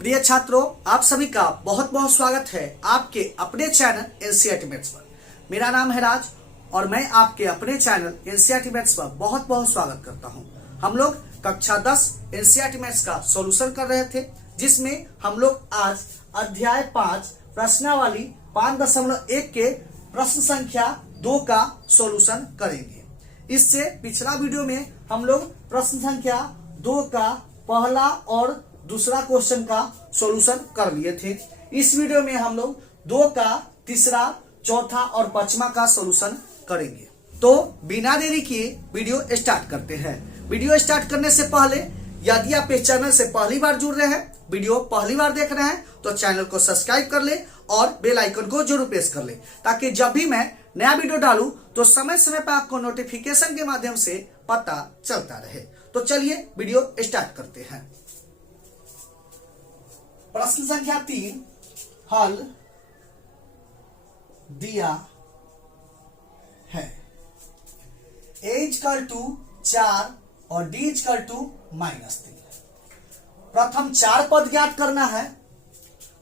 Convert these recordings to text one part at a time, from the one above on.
प्रिय छात्रों, आप सभी का बहुत बहुत स्वागत है आपके अपने चैनल एनसीईआरटी मैथ्स पर। मेरा नाम है राज और मैं आपके अपने चैनल एनसीईआरटी मैथ्स पर बहुत बहुत स्वागत करता हूं। हम लोग कक्षा 10 एनसीईआरटी मैथ्स का सॉल्यूशन कर रहे थे, जिसमें हम लोग आज अध्याय 5 प्रश्नावली 5.1 के प्रश्न संख्या 2 का सॉल्यूशन करेंगे। इससे पिछला वीडियो में हम लोग प्रश्न संख्या 2 का पहला और दूसरा क्वेश्चन का सॉल्यूशन कर लिए थे। इस वीडियो में हम लोग 2 का तीसरा, चौथा और पांचवा का सॉल्यूशन करेंगे। तो बिना देरी किए वीडियो स्टार्ट करते हैं। वीडियो स्टार्ट करने से पहले यदि आप इस चैनल से पहली बार जुड़ रहे हैं, वीडियो पहली बार देख रहे हैं, तो चैनल को सब्सक्राइब कर ले और बेल आइकन को जरूर प्रेस कर ले, ताकि जब भी मैं नया वीडियो डालूं तो समय समय पर आपको नोटिफिकेशन के माध्यम से पता चलता रहे। तो चलिए वीडियो स्टार्ट करते हैं। प्रश्न संख्या 3 हल दिया है। a=4 और d=-3। प्रथम 4 पद ज्ञात करना है।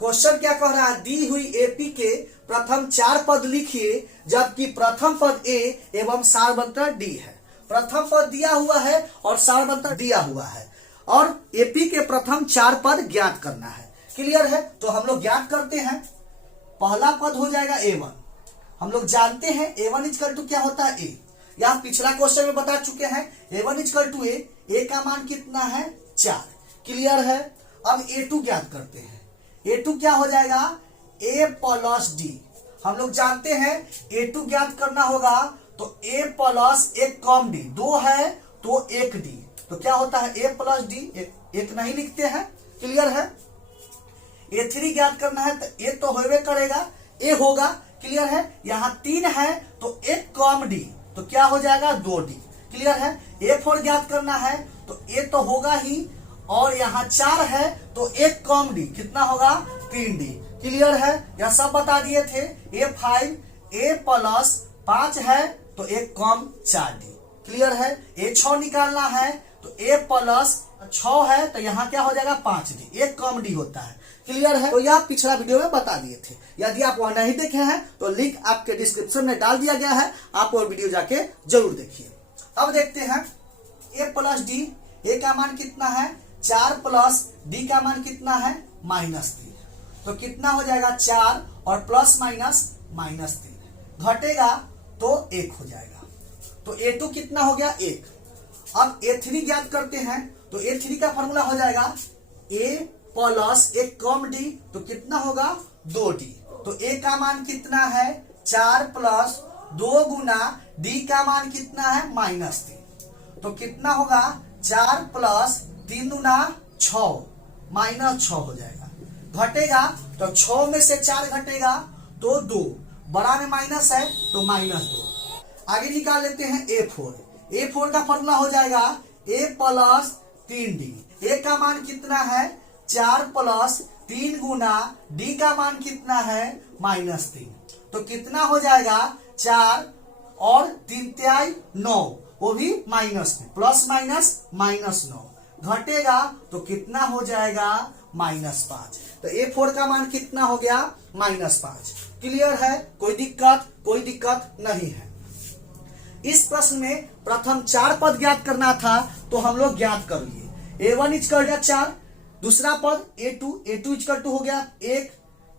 क्वेश्चन क्या कह रहा है? दी हुई एपी के प्रथम 4 पद लिखिए, जबकि प्रथम पद ए एवं सारवंतर डी है। प्रथम पद दिया हुआ है और सारवंतर दिया हुआ है, और एपी के प्रथम 4 पद ज्ञात करना है। क्लियर है? तो हम लोग ज्ञात करते हैं। पहला पद हो जाएगा a1। हम लोग जानते हैं a1 क्या होता है? a। यहां पिछला क्वेश्चन में बता चुके हैं a1 a का मान कितना है? 4। क्लियर है? अब a2 ज्ञात करते हैं। a2 क्या हो जाएगा? a plus d। हम लोग जानते हैं a2 ज्ञात करना होगा तो a प्लस 1 कम d, 2 है तो 1 d, तो क्या होता है? a प्लस d, एक नहीं लिखते हैं। क्लियर है? a3 ज्ञात करना है तो a तो होवे करेगा, a होगा। क्लियर है? यहाँ 3 है तो 1 कम d, तो क्या हो जाएगा? 2d। क्लियर है? a4 ज्ञात करना है तो a तो होगा ही, और यहाँ 4 है तो 1 कम d, कितना होगा? 3d। क्लियर है? यह सब बता दिए थे। a5 a प्लस 5 है तो 1 कम 4d। क्लियर है? a6 निकालना है तो a प्लस 6 है तो यहाँ क्या हो जाएगा? 5d, 1 कम d होता है। क्लियर है? तो यह पिछला वीडियो में बता दिए थे। यदि आप वह नहीं देखे हैं तो लिंक आपके डिस्क्रिप्शन में डाल दिया गया है, आप वो वीडियो जाके जरूर देखिए। अब देखते हैं a प्लस डी। a का मान कितना है? 4 प्लस d का मान कितना है? -3। तो कितना हो जाएगा? 4 और प्लस -3 घटेगा तो 1 हो जाएगा। तो a2 कितना हो गया? 1। अब a3 ज्ञात करते हैं तो a3 का फॉर्मूला हो जाएगा a प्लस 1 कम d, तो कितना होगा? 2d। तो a का मान कितना है? 4 प्लस 2 गुना d का मान कितना है? -3। तो कितना होगा? 4 प्लस 3 गुना 6, -6 हो जाएगा। घटेगा तो 6 में से 4 घटेगा तो 2, बड़ा में माइनस है तो -2। आगे निकाल लेते हैं a4। a4 का फॉर्मूला हो जाएगा a प्लस 3d। a का मान कितना है? 4 प्लस 3 गुना d का मान कितना है? -3। तो कितना हो जाएगा? 4 और 3 तिहाई 9, वो भी माइनस में, प्लस माइनस -9 घटेगा तो कितना हो जाएगा? -5। तो a4 का मान कितना हो गया? -5। क्लियर है? कोई दिक्कत नहीं है। इस प्रश्न में प्रथम 4 पद ज्ञात करना था तो हम लोग ज्ञात कर लिए। a1 4, दूसरा पद a2 हो गया 1,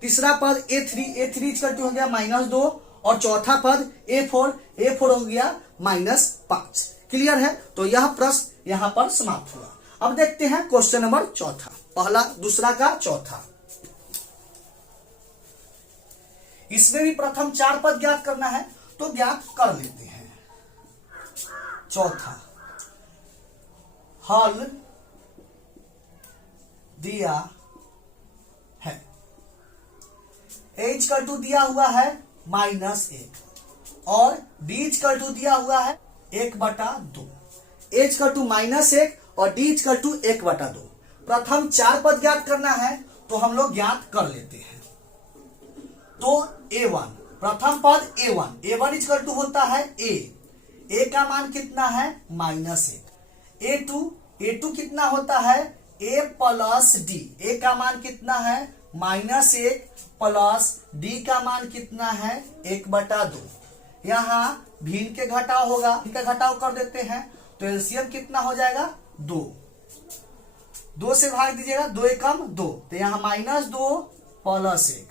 तीसरा पद a3 हो गया -2, और चौथा पद a4 हो गया -5। क्लियर है? तो यह प्रश्न यहां पर समाप्त हुआ। अब देखते हैं क्वेश्चन नंबर चौथा, पहला दूसरा का चौथा। इसमें भी प्रथम 4 पद ज्ञात करना है तो ज्ञात कर लेते हैं। चौथा हल दिया है। a दिया हुआ है -1 और d दिया हुआ है 1/2। a-1 और d=1/2। प्रथम 4 पद ज्ञात करना है तो हम लोग ज्ञात कर लेते हैं। तो a1, प्रथम पद a1 होता है a का मान कितना है? -1। a2 कितना होता है? ए प्लस डी, ए का मान कितना है -1 प्लस डी का मान कितना है 1/2। यहाँ भिन्न के घटाव होगा, भिन्न का घटाव कर देते हैं तो एलसीएम कितना हो जाएगा 2, 2 से भाग दीजिएगा, 2 एकम 2, तो यहाँ -2 प्लस 1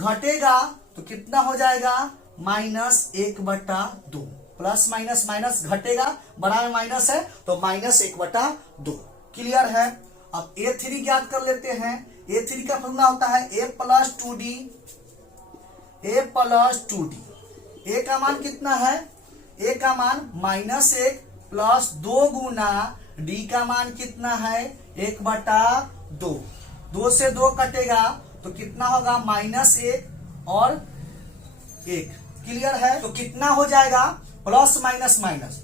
घटेगा तो कितना हो जाएगा -1/2, प्लस माइनस माइनस घटेगा, बड़ा में माइनस है तो -1/2। क्लियर है। अब A3 ज्ञात कर लेते हैं। A3 का फॉर्मूला होता है A plus 2D, A plus 2D। A का मान कितना है, A का मान -1 प्लस 2 गुना D का मान कितना है 1/2, 2 से 2 कटेगा तो कितना होगा -1 और 1। क्लियर है। तो कितना हो जाएगा प्लस माइनस माइनस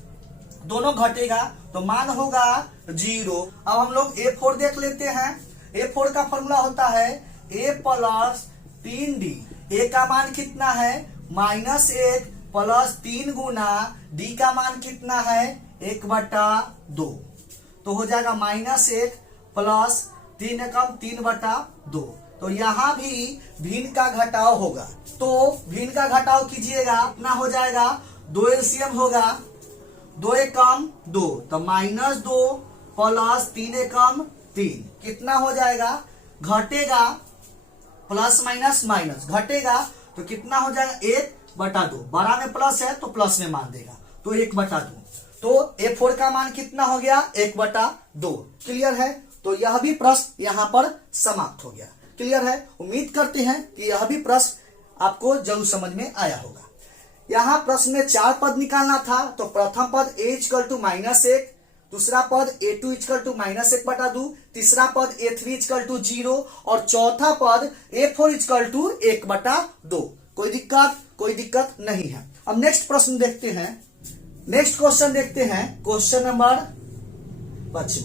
दोनों घटेगा तो मान होगा 0। अब हम लोग A4 देख लेते हैं। A4 का फॉर्मूला होता है A प्लस 3D। A का मान कितना है -1 प्लस 3 गुना D का मान कितना है 1/2, तो हो जाएगा -1 प्लस 3 एकम 3/2। तो यहाँ भी भिन्न का घटाव होगा, तो भिन्न का घटाव कीजिएगा, अपना हो जाएगा 2 एलसीएम होगा, 2 एकम 2 तो -2 प्लस 3 एकम 3 कितना हो जाएगा, घटेगा प्लस माइनस माइनस घटेगा तो कितना हो जाएगा 1/2। बड़ा में प्लस है तो प्लस में मान देगा तो 1/2। तो A4 का मान कितना हो गया 1/2। क्लियर है। तो यह भी प्रश्न यहाँ पर समाप्त हो गया। क्लियर है। उम्मीद करते हैं कि यह भी प्रश्न आपको जरूर समझ में आया होगा। यहाँ प्रश्न में 4 पद निकालना था, तो प्रथम पद A = -1, दूसरा पद A2 = -1/2, तीसरा पद A3 = 0 और चौथा पद A4 = 1/2। कोई दिक्कत नहीं है। अब नेक्स्ट प्रश्न देखते हैं। नेक्स्ट क्वेश्चन देखते हैं। क्वेश्चन नंबर 5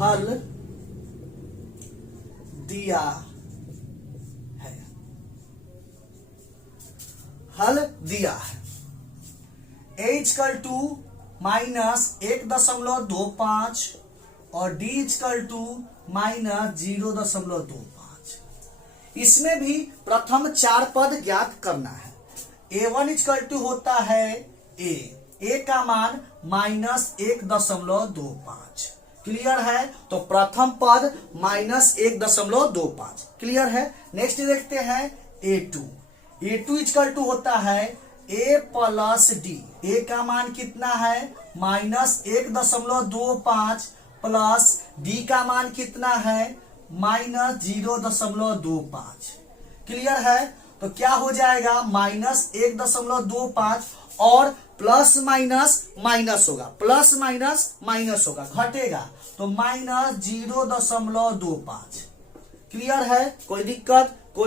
हल दिया है। हल दिया है। A = -1.25 और D = -0.25। इसमें भी प्रथम 4 पद ज्ञात करना है। A1 = होता है A का मान -1.25। क्लियर है। तो प्रथम पद -1.25। क्लियर है। नेक्स्ट देखते हैं A2 = होता है A प्लस D। A का मान कितना है -1.25 प्लस D का मान कितना है -0.25। क्लियर है। तो क्या हो जाएगा -1.25 और प्लस माइनस माइनस होगा, प्लस माइनस माइनस होगा, घटेगा तो -0.25। क्लियर है। कोई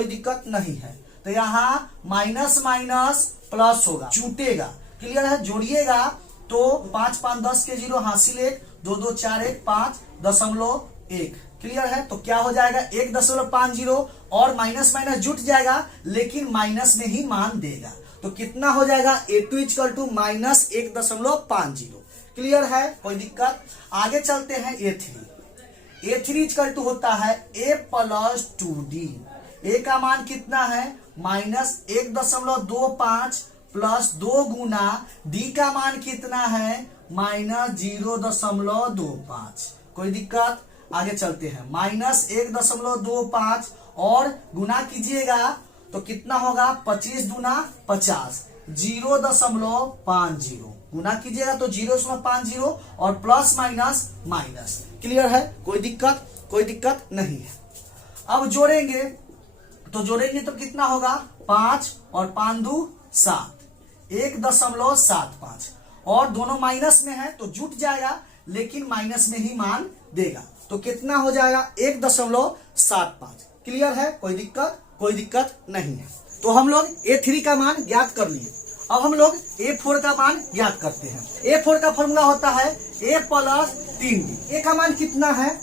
दिक्कत नहीं है। तो यहाँ माइनस माइनस प्लस होगा, छूटेगा। क्लियर है। जोड़िएगा तो 5 5 10 के 0 हासिल 1 2 2 4 1 5.1। क्लियर है। तो क्या हो जाएगा 1.50 और माइनस माइनस जुट जाएगा, लेकिन माइनस में ही मान देगा। तो कितना हो जाएगा A2 = -1.50। क्लियर है। कोई दिक्कत। आगे चलते हैं A3 = होता है A प्लस 2D। A का मान कितना है -1.25 प्लस 2 गुना D का मान कितना है -0.25। कोई दिक्कत। आगे चलते हैं। -1.25 और गुना कीजिएगा तो कितना होगा 25 दूना 50, 0.50 गुना कीजिएगा तो 0.50 और प्लस माइनस माइनस। क्लियर है। कोई दिक्कत नहीं है। अब जोड़ेंगे तो कितना होगा 5 और 5 2 7, 1.75 और दोनों माइनस में है तो जुट जाएगा, लेकिन माइनस में ही मान देगा। तो कितना हो जाएगा 1.75। क्लियर है। कोई दिक्कत नहीं है। तो हम लोग A3 का मान ज्ञात कर लिए। अब हम लोग A4 का मान ज्ञात करते हैं। A4 का फॉर्मूला होता है A प्लस 3D। A का मान कितना है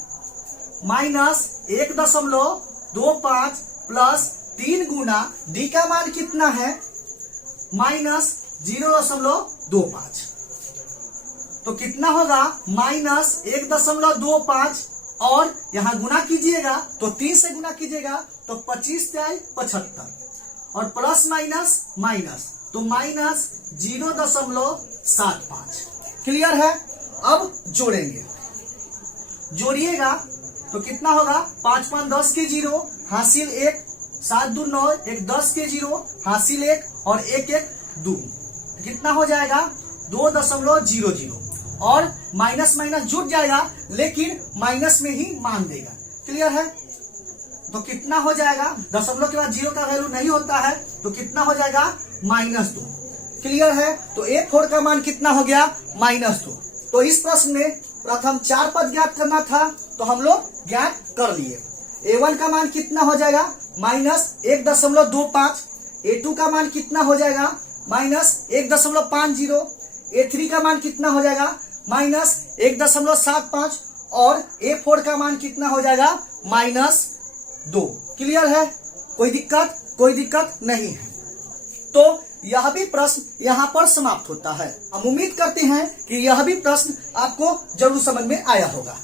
-1.25 प्लस 3 गुना D का मान कितना है -0.25। तो कितना होगा -1.25 और यहां गुना कीजिएगा तो 3 से गुना कीजिएगा तो 25 से 75 और प्लस माइनस माइनस तो -0.75। क्लियर है। अब जोड़ेंगे, जोड़िएगा तो कितना होगा 5 5 10 के 0 हासिल 1 7 2 9 1 10 के 0 हासिल 1 और 1 1 2 कितना हो जाएगा 2.00 और माइनस माइनस जुट जाएगा लेकिन माइनस में ही मान देगा। क्लियर है। तो कितना हो जाएगा, दशमलव के बाद 0 का वैल्यू नहीं होता है तो कितना हो जाएगा -2। क्लियर है। तो A4 का मान कितना हो गया -2। तो इस प्रश्न में प्रथम 4 पद ज्ञात करना था तो हम लोग ज्ञात कर लिए। A1 का मान कितना हो जाएगा -1.25। A2 का मान कितना हो जाएगा -1.50। A3 का मान कितना हो जाएगा -1.75 और A4 का मान कितना हो जाएगा -2। क्लियर है। कोई दिक्कत नहीं है। तो यह भी प्रश्न यहाँ पर समाप्त होता है। हम उम्मीद करते हैं कि यह भी प्रश्न आपको जरूर समझ में आया होगा।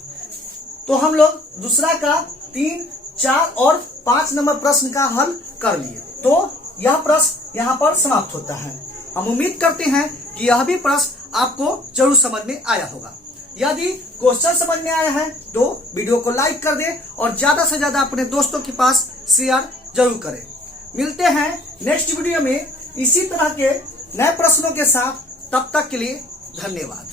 तो हम लोग दूसरा का 3, 4 और 5 नंबर प्रश्न का हल कर लिए। तो यह प्रश्न यहाँ पर समाप्त होता है। हम उम्मीद करते हैं कि यह भी प्रश्न आपको जरूर समझ में आया होगा। यदि क्वेश्चन समझ में आया है तो वीडियो को लाइक कर दे और ज्यादा से ज्यादा अपने दोस्तों के पास शेयर जरूर करें। मिलते हैं नेक्स्ट वीडियो में इसी तरह के नए प्रश्नों के साथ। तब तक के लिए धन्यवाद।